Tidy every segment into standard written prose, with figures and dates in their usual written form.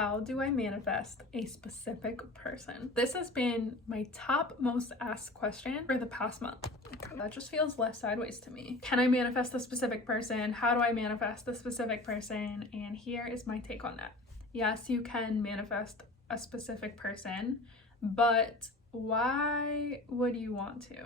How do I manifest a specific person? This has been my top most asked question for the past month. That just feels less sideways to me. Can I manifest a specific person? How do I manifest a specific person? And here is my take on that. Yes, you can manifest a specific person, but why would you want to?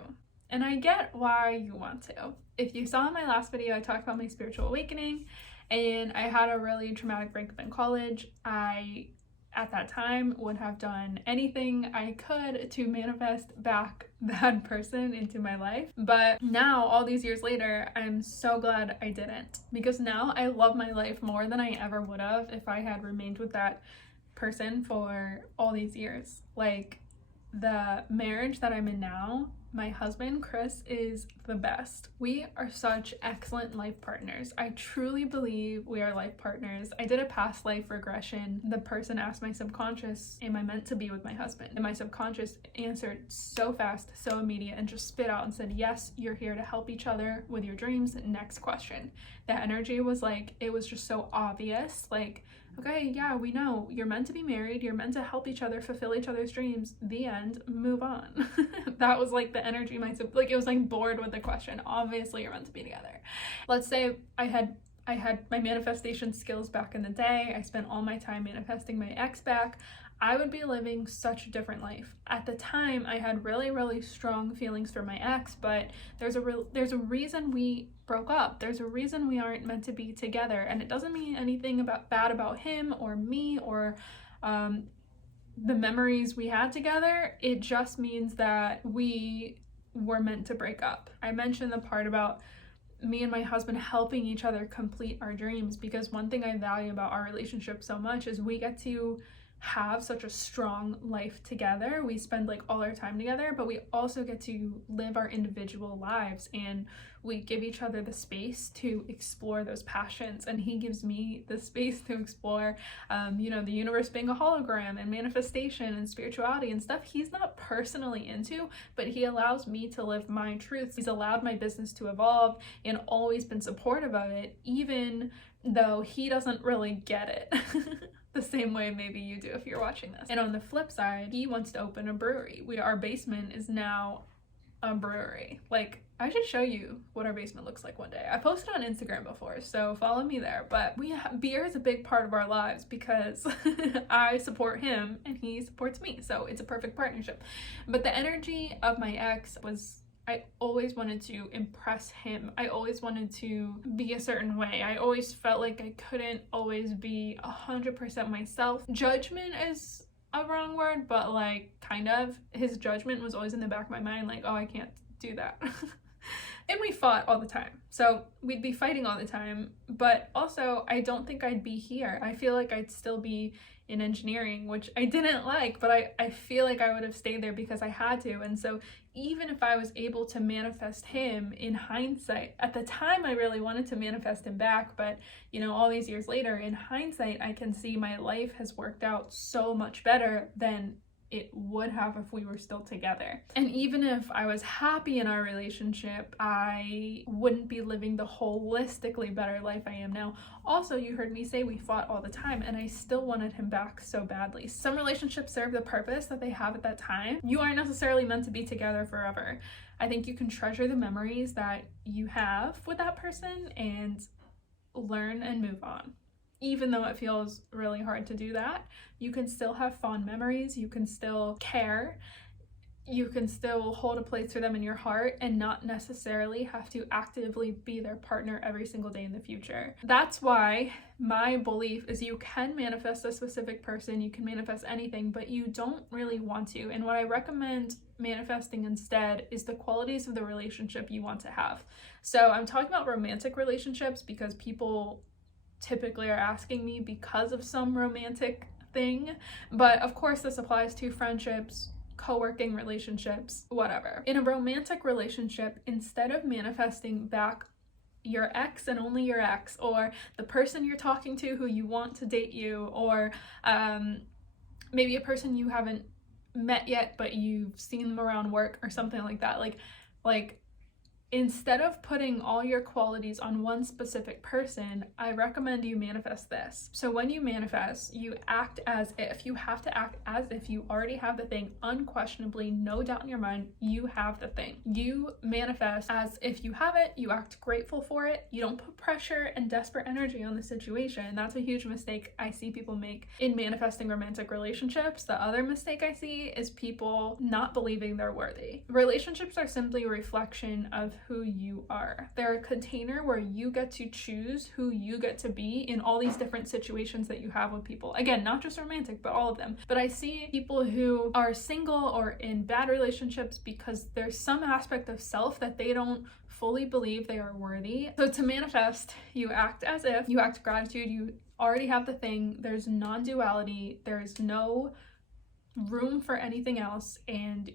And I get why you want to. If you saw in my last video, I talked about my spiritual awakening, and I had a really traumatic breakup in college. I, at that time, would have done anything I could to manifest back that person into my life. But now, all these years later, I'm so glad I didn't, because now I love my life more than I ever would have if I had remained with that person for all these years. Like, the marriage that I'm in now, my husband, Chris, is the best. We are such excellent life partners. I truly believe we are life partners. I did a past life regression. The person asked my subconscious, am I meant to be with my husband? And my subconscious answered so fast, so immediate, and just spit out and said, yes, you're here to help each other with your dreams. Next question. That energy was like, it was just so obvious. Like, okay, yeah, we know you're meant to be married. You're meant to help each other, fulfill each other's dreams. The end. Move on. That was like the energy like it was like bored with the question. Obviously, you're meant to be together. Let's say I had my manifestation skills back in the day. I spent all my time manifesting my ex back. I would be living such a different life. At the time, I had really, really strong feelings for my ex, but there's a reason we broke up. There's a reason we aren't meant to be together, and it doesn't mean anything bad about him or me or the memories we had together. It just means that we were meant to break up. I mentioned the part about me and my husband helping each other complete our dreams, because one thing I value about our relationship so much is we get to have such a strong life together. We spend like all our time together, but we also get to live our individual lives, and we give each other the space to explore those passions, and he gives me the space to explore the universe being a hologram and manifestation and spirituality and stuff he's not personally into, but he allows me to live my truths. He's allowed my business to evolve and always been supportive of it, even though he doesn't really get it. The same way maybe you do if you're watching this. And on the flip side, he wants to open a brewery. Our basement is now a brewery. Like, I should show you what our basement looks like one day. I posted on Instagram before, so follow me there. But beer is a big part of our lives because I support him and he supports me. So it's a perfect partnership. But the energy of my ex was, I always wanted to impress him. I always wanted to be a certain way. I always felt like I couldn't always be 100% myself. Judgment is a wrong word, but like kind of. His judgment was always in the back of my mind, like, oh, I can't do that. And we fought all the time. So we'd be fighting all the time, but also I don't think I'd be here. I feel like I'd still be in engineering, which I didn't like, but I feel like I would have stayed there because I had to. And so even if I was able to manifest him in hindsight, at the time I really wanted to manifest him back, but all these years later, in hindsight, I can see my life has worked out so much better than it would have if we were still together. And even if I was happy in our relationship, I wouldn't be living the holistically better life I am now. Also, you heard me say we fought all the time, and I still wanted him back so badly. Some relationships serve the purpose that they have at that time. You aren't necessarily meant to be together forever. I think you can treasure the memories that you have with that person and learn and move on. Even though it feels really hard to do that, you can still have fond memories, you can still care, you can still hold a place for them in your heart and not necessarily have to actively be their partner every single day in the future. That's why my belief is you can manifest a specific person, you can manifest anything, but you don't really want to. And what I recommend manifesting instead is the qualities of the relationship you want to have. So I'm talking about romantic relationships because people typically are asking me because of some romantic thing, but of course this applies to friendships, co-working relationships, whatever. In a romantic relationship, instead of manifesting back your ex and only your ex, or the person you're talking to who you want to date you, or maybe a person you haven't met yet but you've seen them around work or something like that, like instead of putting all your qualities on one specific person, I recommend you manifest this. So when you manifest, you act as if. You have to act as if you already have the thing. Unquestionably, no doubt in your mind, you have the thing. You manifest as if you have it. You act grateful for it. You don't put pressure and desperate energy on the situation. That's a huge mistake I see people make in manifesting romantic relationships. The other mistake I see is people not believing they're worthy. Relationships are simply a reflection of who you are. They're a container where you get to choose who you get to be in all these different situations that you have with people. Again, not just romantic, but all of them. But I see people who are single or in bad relationships because there's some aspect of self that they don't fully believe they are worthy. So to manifest, you act as if, you act gratitude, you already have the thing, there's non-duality, there's no room for anything else, and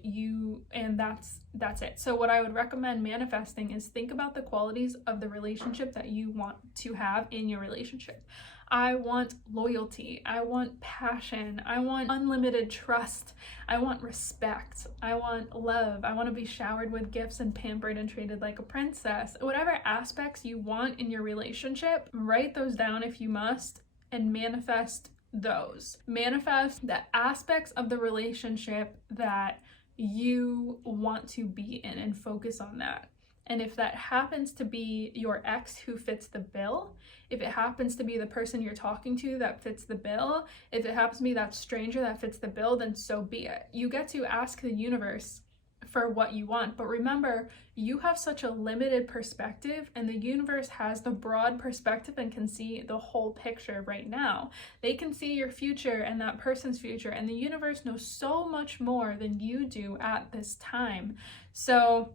that's it. So what I would recommend manifesting is think about the qualities of the relationship that you want to have in your relationship. I want loyalty, I want passion, I want unlimited trust, I want respect, I want love, I want to be showered with gifts and pampered and treated like a princess. Whatever aspects you want in your relationship, write those down if you must and manifest those. Manifest the aspects of the relationship that you want to be in and focus on that. And if that happens to be your ex who fits the bill, if it happens to be the person you're talking to that fits the bill, if it happens to be that stranger that fits the bill, then so be it. You get to ask the universe for what you want. But remember, you have such a limited perspective, and the universe has the broad perspective and can see the whole picture right now. They can see your future and that person's future, and the universe knows so much more than you do at this time. So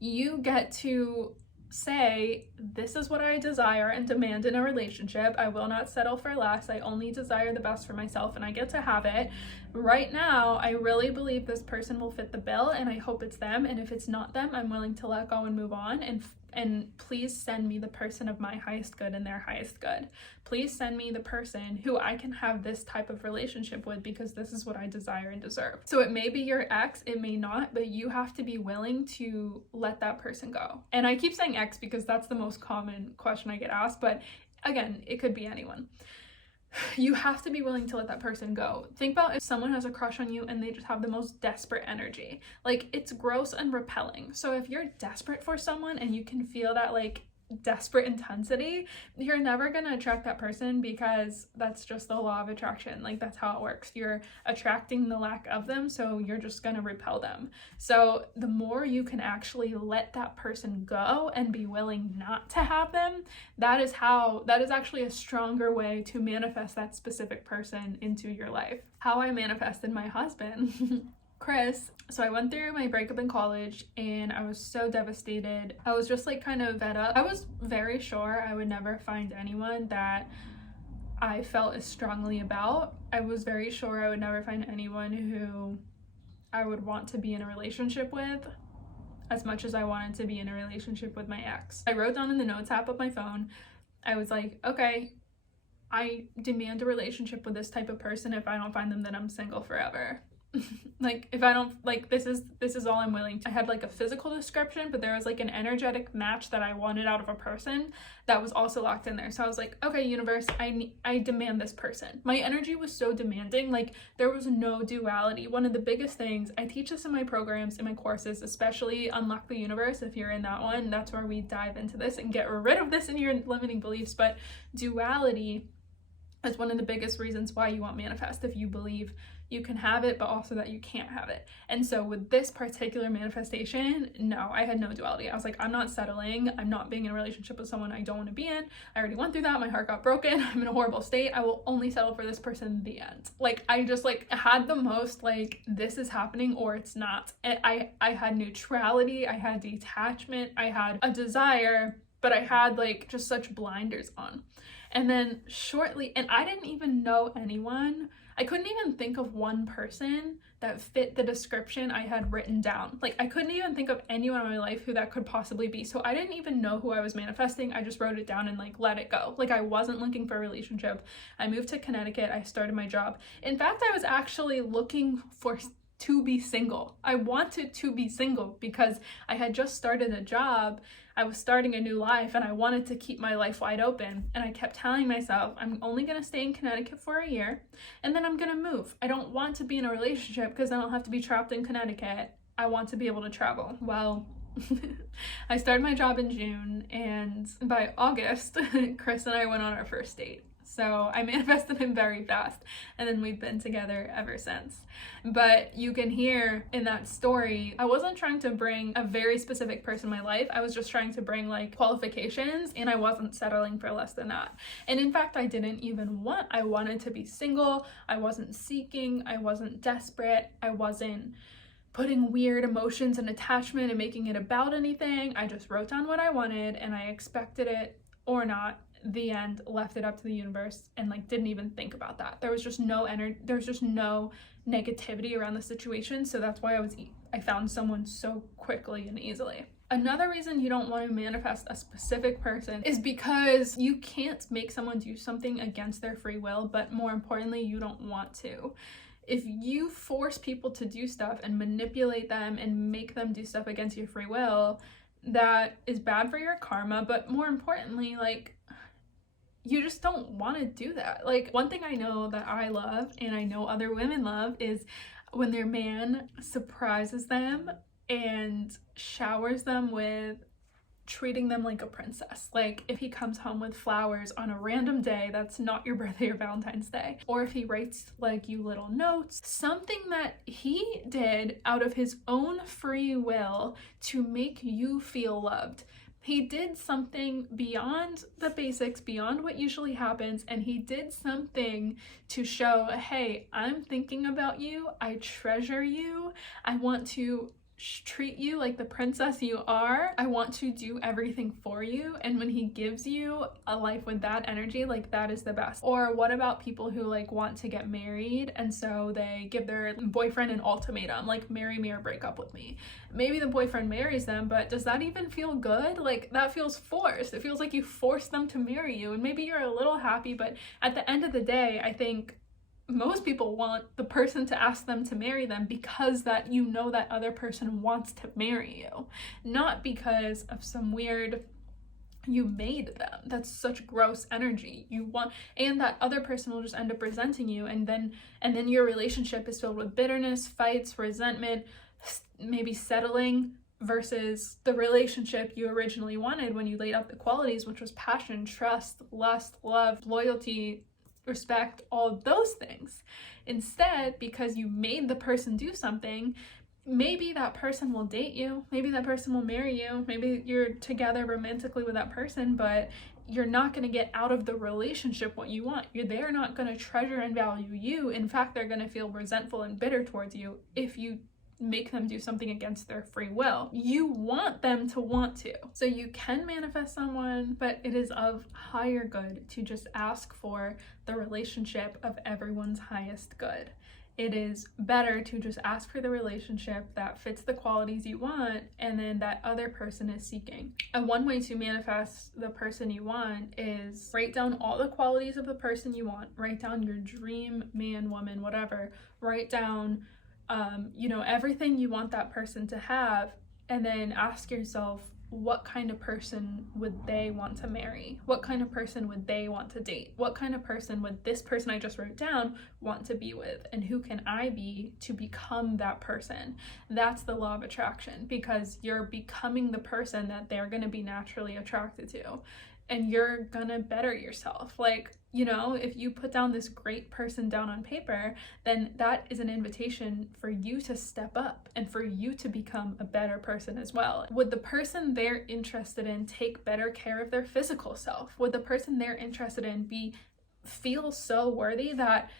you get to say, this is what I desire and demand in a relationship. I will not settle for less. I only desire the best for myself, and I get to have it. Right now, I really believe this person will fit the bill, and I hope it's them. And if it's not them, I'm willing to let go and move on. And please send me the person of my highest good and their highest good. Please send me the person who I can have this type of relationship with, because this is what I desire and deserve. So it may be your ex, it may not, but you have to be willing to let that person go. And I keep saying ex because that's the most common question I get asked, but again, it could be anyone. You have to be willing to let that person go. Think about if someone has a crush on you and they just have the most desperate energy. Like, it's gross and repelling. So if you're desperate for someone and you can feel that like desperate intensity, you're never gonna attract that person, because that's just the law of attraction. Like, that's how it works. You're attracting the lack of them, so you're just gonna repel them. So the more you can actually let that person go and be willing not to have them, that is actually a stronger way to manifest that specific person into your life. How I manifested my husband Chris. So I went through my breakup in college and I was so devastated. I was just like kind of fed up. I was very sure I would never find anyone that I felt as strongly about. I was very sure I would never find anyone who I would want to be in a relationship with as much as I wanted to be in a relationship with my ex. I wrote down in the notes app of my phone, I was like, okay, I demand a relationship with this type of person. If I don't find them, then I'm single forever. Like, if I don't, like, this is all I'm willing to. I had like a physical description, but there was like an energetic match that I wanted out of a person that was also locked in there. So I was like, okay, universe, I demand this person. My energy was so demanding, like there was no duality. One of the biggest things, I teach this in my programs, in my courses, especially Unlock the Universe. If you're in that one, that's where we dive into this and get rid of this in your limiting beliefs. But duality is one of the biggest reasons why you want manifest. If you believe you can have it, but also that you can't have it. And so with this particular manifestation, no, I had no duality. I was like, I'm not settling. I'm not being in a relationship with someone I don't want to be in. I already went through that. My heart got broken. I'm in a horrible state. I will only settle for this person, the end. Like, I just like had the most like, this is happening or it's not. And I had neutrality. I had detachment. I had a desire, but I had like just such blinders on. And then shortly, and I didn't even know anyone. I couldn't even think of one person that fit the description I had written down. Like, I couldn't even think of anyone in my life who that could possibly be. So I didn't even know who I was manifesting. I just wrote it down and like let it go. Like, I wasn't looking for a relationship. I moved to Connecticut. I started my job. In fact, I was actually looking for to be single. I wanted to be single because I had just started a job. I was starting a new life and I wanted to keep my life wide open. And I kept telling myself, I'm only going to stay in Connecticut for a year and then I'm going to move. I don't want to be in a relationship because I don't have to be trapped in Connecticut. I want to be able to travel. Well, I started my job in June, and by August, Chris and I went on our first date. So I manifested him very fast, and then we've been together ever since. But you can hear in that story, I wasn't trying to bring a very specific person in my life. I was just trying to bring like qualifications, and I wasn't settling for less than that. And in fact, I didn't even I wanted to be single. I wasn't seeking. I wasn't desperate. I wasn't putting weird emotions and attachment and making it about anything. I just wrote down what I wanted and I expected it or not. The end, left it up to the universe and like didn't even think about that. There was just no energy, there was just no negativity around the situation. So that's why I found someone so quickly and easily. Another reason you don't want to manifest a specific person is because you can't make someone do something against their free will, but more importantly, you don't want to. If you force people to do stuff and manipulate them and make them do stuff against your free will, that is bad for your karma, but more importantly, like, you just don't want to do that. Like, one thing I know that I love and I know other women love is when their man surprises them and showers them with treating them like a princess. Like if he comes home with flowers on a random day that's not your birthday or Valentine's Day, or if he writes like you little notes, something that he did out of his own free will to make you feel loved. He did something beyond the basics, beyond what usually happens, and he did something to show, hey, I'm thinking about you, I treasure you, I want to treat you like the princess you are, I want to do everything for you. And when he gives you a life with that energy, like that is the best. Or what about people who like want to get married and so they give their boyfriend an ultimatum, like marry me or break up with me. Maybe the boyfriend marries them, but does that even feel good? Like that feels forced. It feels like you forced them to marry you, and maybe you're a little happy, but at the end of the day, I think most people want the person to ask them to marry them because that you know that other person wants to marry you, not because of some weird you made them. That's such gross energy. You want, and that other person will just end up resenting you, and then your relationship is filled with bitterness, fights, resentment, maybe settling, versus the relationship you originally wanted when you laid out the qualities, which was passion, trust, lust, love, loyalty, respect, all of those things. Instead, because you made the person do something, maybe that person will date you, maybe that person will marry you, maybe you're together romantically with that person, but you're not going to get out of the relationship what you want. They're not going to treasure and value you. In fact, they're going to feel resentful and bitter towards you if you make them do something against their free will. You want them to want to. So you can manifest someone, but it is of higher good to just ask for the relationship of everyone's highest good. It is better to just ask for the relationship that fits the qualities you want and then that other person is seeking. And one way to manifest the person you want is write down all the qualities of the person you want. Write down your dream man, woman, whatever. Write down everything you want that person to have, and then ask yourself, what kind of person would they want to marry? What kind of person would they want to date? What kind of person would this person I just wrote down want to be with? And who can I be to become that person? That's the law of attraction, because you're becoming the person that they're going to be naturally attracted to. And you're gonna better yourself. Like, if you put down this great person down on paper, then that is an invitation for you to step up and for you to become a better person as well. Would the person they're interested in take better care of their physical self? Would the person they're interested in feel so worthy that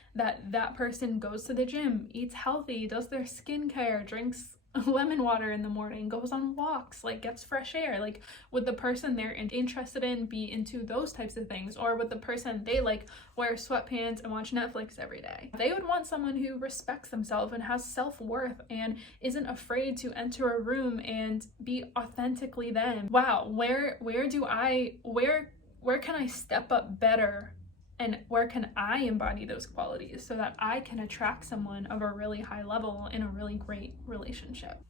person goes to the gym, eats healthy, does their skincare, drinks lemon water in the morning, goes on walks, like gets fresh air? Like, would the person they're interested in be into those types of things? Or would the person they like wear sweatpants and watch Netflix every day? They would want someone who respects themselves and has self-worth and isn't afraid to enter a room and be authentically them. Wow, where can I step up better And where can I embody those qualities so that I can attract someone of a really high level in a really great relationship?